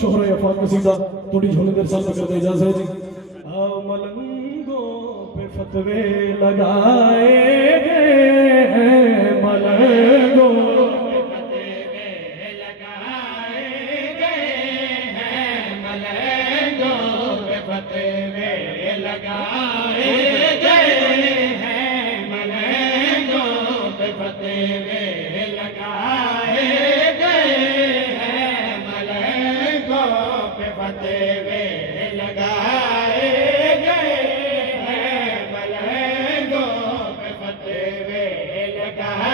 शोहरा अफाक कसीदा थोड़ी झोले देर साल करते इजाजत है जी। मलंगों पे फतवे लगाए गए हैं, मलंगों पे फतवे लगाए गए हैं, मलंगों पे फतवे लगाए गए हैं, मलंगों पे फतवे लगाए गए हैं, मलंगों पे फतवे लगाए गए हैं, मलंगों पे फतवे लगाए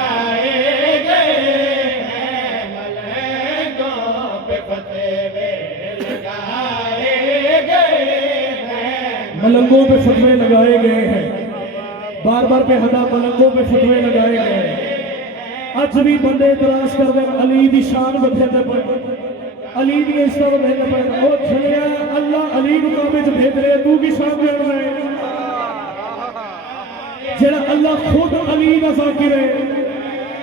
गए हैं, मलंगों पे फतवे लगाए गए हैं, मलंगों पे फतवे लगाए गए हैं, बार बार बेहदा मलंगों पे फतवे लगाए गए हैं। अज भी बंदे इतराज कर दे अली दी शान बधेंदे पे, अली दी इज्जत बधेंदे पे। ओ छलिया अल्लाह अली नूं काबे च भेज रहे, तू की शान जान रहे जेड़ा अल्लाह खुद अली दा ज़ाकिर है,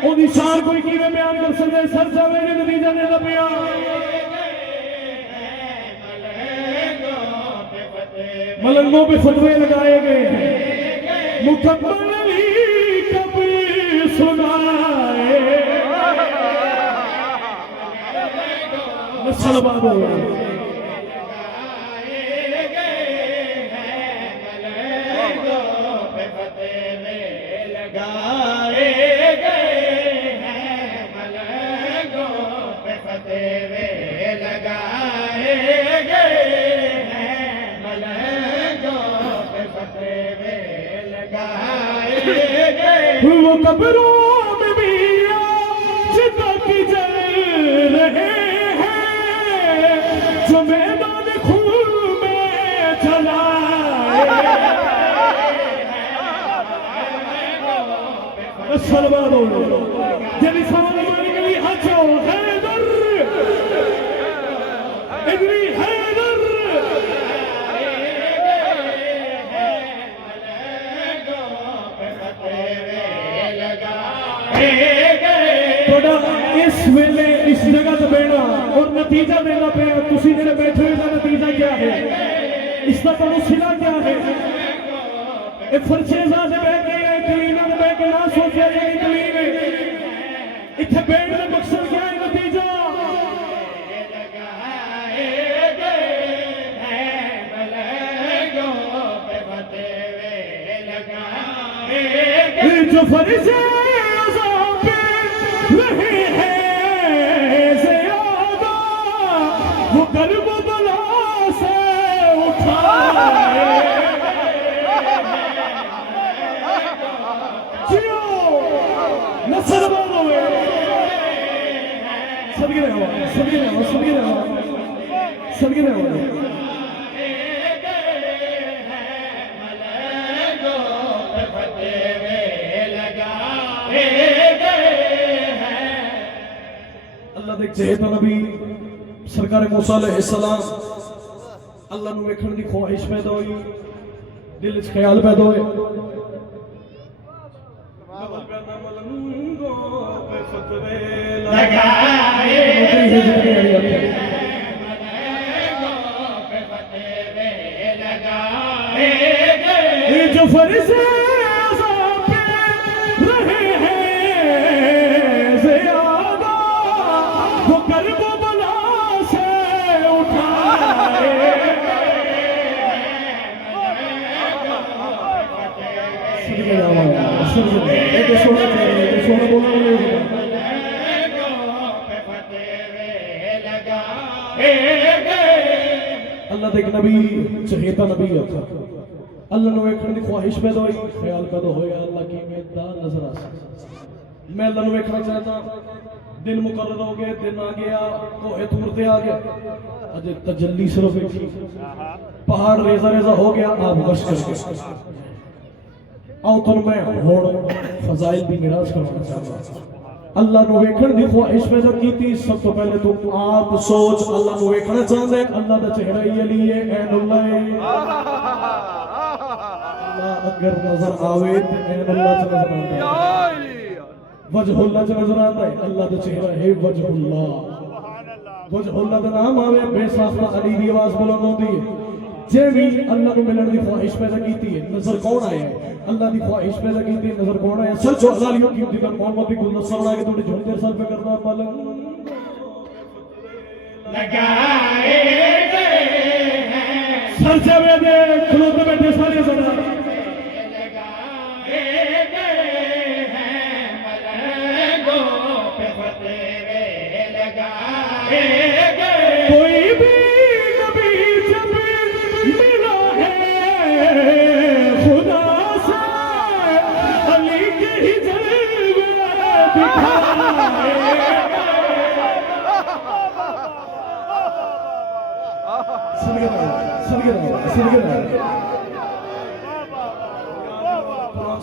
ओदी शान कोई किवें बयान कर सकदे। सर जावे ने नतीजा दे पिया मलंगों पे फतवे लगाए गए हैं। मुकब्बल अली कभी सुनाए सलवात हो लगाए गए हैं, मलंगों पे फतवे लगाए गए हैं, मलंगों पे फतवे लगाए गए। वो कब्रों में भी चिता की जल रहे हैं, जो मैदान खून में जलाए सलवात हो जब सवाल मानी के लिए हजो हैदर इधरी हैदर थोड़ा इस वेले इस जगह से बैठना और नतीजा देना पे तुसी जेड़े बैठे हुए का नतीजा क्या है, इसका तुहानू सिला क्या है। ये फरशेज़ा से बैठ के क्लीनर बैठ के ना सोचा जाए क्लीन इत्थे बैठ का मकसद क्या है, नतीजा जो फरिज़े पे रहे हैं ज़ियादा, वो कर्ब बला से उठाए जियो नसर बोलो सबके रहो सबके रहो सबके रहो सबके रहो। अल्लाह दे चेत नबी सरकार मूसा अलैहिस्सलाम अल्लाह नूं वेखण दी ख्वाहिश पैदा हुई, दिल च ख्याल पैदा होए जो फरिज़े रहे हैं ज़ियादा, वो कर्ब बला से उठाए सोना बोलना अल्लाह दे नबी चहेता नबी अल्लाह नूं वेखण दी ख्वाहिश पैदा हुई, ख्याल पैदा होया अल्लाह की मैं दा नजर आ सकता, मैं अल्लाह नूं वेखना चाहता। दिन मुकर्रर हो गए, दिन आ गया, कोहे तूर ते आ गया, अजे तजल्ली सिर्फ वेखी, पहाड़ रेजा रेजा हो गया, आप बश कर गए। आओ तुम मैं हुण फजाइल दी मिराज करवाना चाहता। अल्लाह नूं वेखण दी ख्वाहिश पैदा कीती, सब तो पहले तो आप सोच अल्लाह नूं वेखना चाहते, अल्लाह दा चेहरा ही अली है, ऐनुल्लाह है। अल्लाह अगर नजर आवे तो ऐनुल्लाह च नजर आंदा है, वजहुल्लाह च नजर आंदा है, अल्लाह दा चेहरा है वजहुल्लाह। कुछ औलाद दा नाम आवे बेसाख्ता अली दी आवाज बुलंद होती है जे भी अल्लाह को मिलने की ख्वाहिश पैदा की है नजर कौन आया अल्लाह की ख्वाहिश पैदा की है नजर कौन आया सर जो हलालियों की जिक्र मोहम्मद की गुलदस्ता बना के थोड़ी झुंड देर सर पे करना पलंग लगाए गए हैं सर से दे खलोते बैठे सारे सदा लगाए गए हैं मलंगों पे फतेवे लगाए गए कोई भी नबी जब मिला है खुदा से अली के ही जलवे दिखाए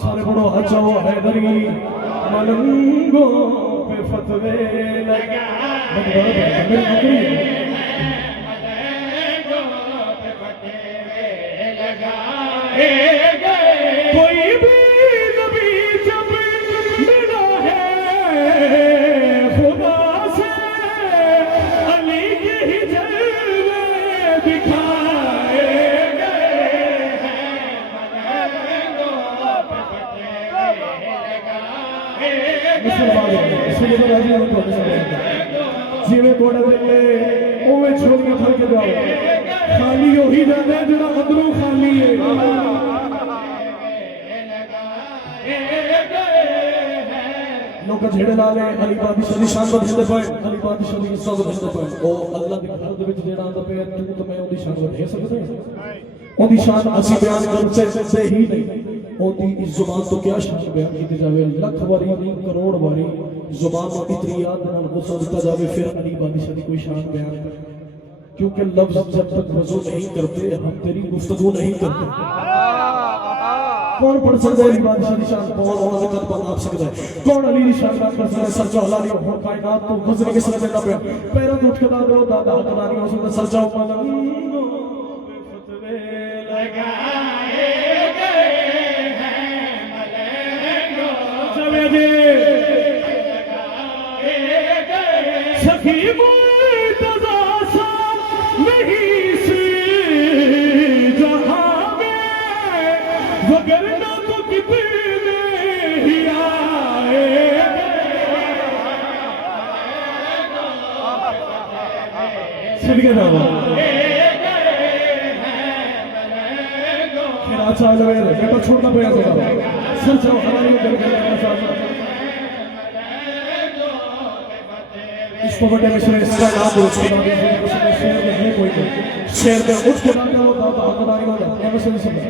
सारे बड़ो हजाओ हैदरी मलंगों पे फतवे लगा मेरी नौकरी है कोई भी नबी जब मिला है खुदा से अली के ही जलवे दिखाए गए हैं जिवें थोड़े दिले उवें झोलियां भर के जाओ खाली वही जाने जो अंदरों खाली है लोग झेड़े ला ले अली बादशाह दी शान बढ़दे पए अली बादशाह दी इज्जत बढ़दे पए ओ अल्लाह दे घर दे विच जेड़ा आंदा पे तू तो मैं ओदी शान बढ़ सकदे ओदी शान असि बयान कर सकदे ही नहीं ओदी इस जुबान तो क्या शान बयान की जावे लाख बारी नहीं करोड़ बारी जुबान को इतनी याद नाल गुस्सा दिता जावे फिर अली बादशाह दी कोई शान बयान कर क्योंकि लफ्ज जब तक वजू नहीं करते हम तेरी गुफ्तगू नहीं करते कौन पढ़ सकता है अली बादशाह की शान कौन और कद पर नाप सकता है कौन अली की शान बात कर सकता है सर जो हलाली हो कायनात तो वजन के सर देना पे पैरों उठ के दादो दादा हकदारी हो सकता सर जाओ मलंगों पे फतवे लगाए गए हैं मलंगों जवेदे लगाए गए सखी मुर्तजा सा नहीं सी जहां में वगरना तो कितने ही आए सिरगे ना फिर अच्छा लगे बेटा छोड़ना पड़ेगा सर जाओ हमारे घर के इस पवटे में शेर इसका नाम बोल सकता हूं शेर में है कोई शेर में उठ के नाम का होता है हकदारी हो जाए ऐसे नहीं समझ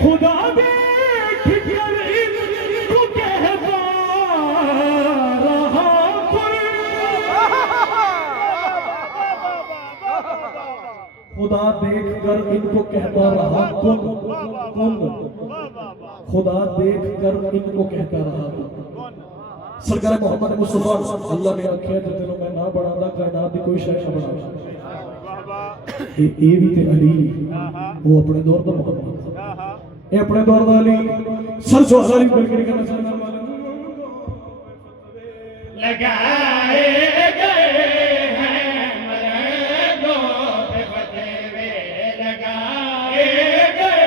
खुदा देख कर इनको कहता रहा खुदा देख कर इनको कहता रहा कौन खुदा देख कर इनको कहता रहा सरकार मोहम्मद मुस्तफा अल्लाह ने आख्या जे तेनों मैं ना बनांदा कायनात दी कोई शय ना बना ये भी ते अली वो अपने दौर दा मोहम्मद ये अपने दौर दा अली सर जो हजारी बिल्कुल करना चाहता लगाए गए हैं मलंगों पे फतवे लगाए गए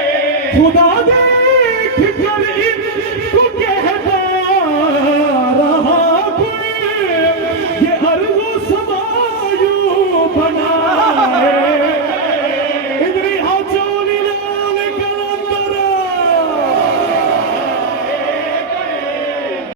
खुदा देख कर इनको